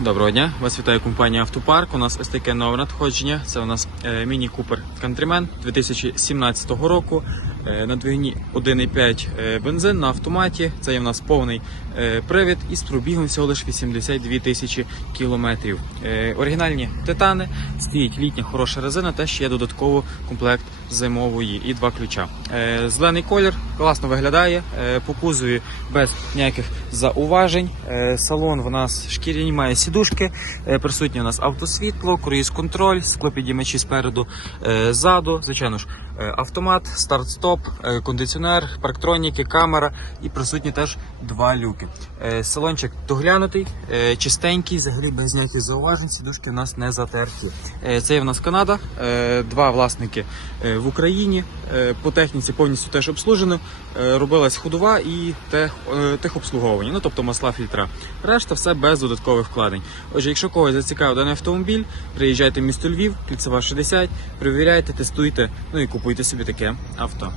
Доброго дня, вас вітає компанія Автопарк. У нас ось таке нове надходження. Це у нас е, Міні Купер Countryman 2017 року. Е, на двигуні 1,5 е, бензин на автоматі. Це є в нас повний привід із пробігом всього лише 82 тисячі кілометрів. Оригінальні титани, стоїть літня хороша резина, та ще є додатково комплект зимової і два ключа. Зелений колір класно виглядає, по кузові без ніяких зауважень. Салон в нас шкіряні має сідушки, е, присутнє у нас автосвітло, круїз контроль, склопідіймачі спереду, е, ззаду, звичайно ж, е, автомат, старт-стоп, кондиціонер, парктроніки, камера і присутні теж два люки. Салончик доглянутий, чистенький, взагалі без ніяких зауважень, сідушки у нас не затерті. Це є в нас Канада, два власники в Україні. По техніці повністю теж обслужено. Робилась ходова і тех, техобслуговування, ну тобто масла фільтра. Решта все без додаткових вкладень. Отже, якщо когось зацікавив даний автомобіль, приїжджайте в місто Львів, Кільцева 60, перевіряйте, тестуйте, ну і купуйте собі таке авто.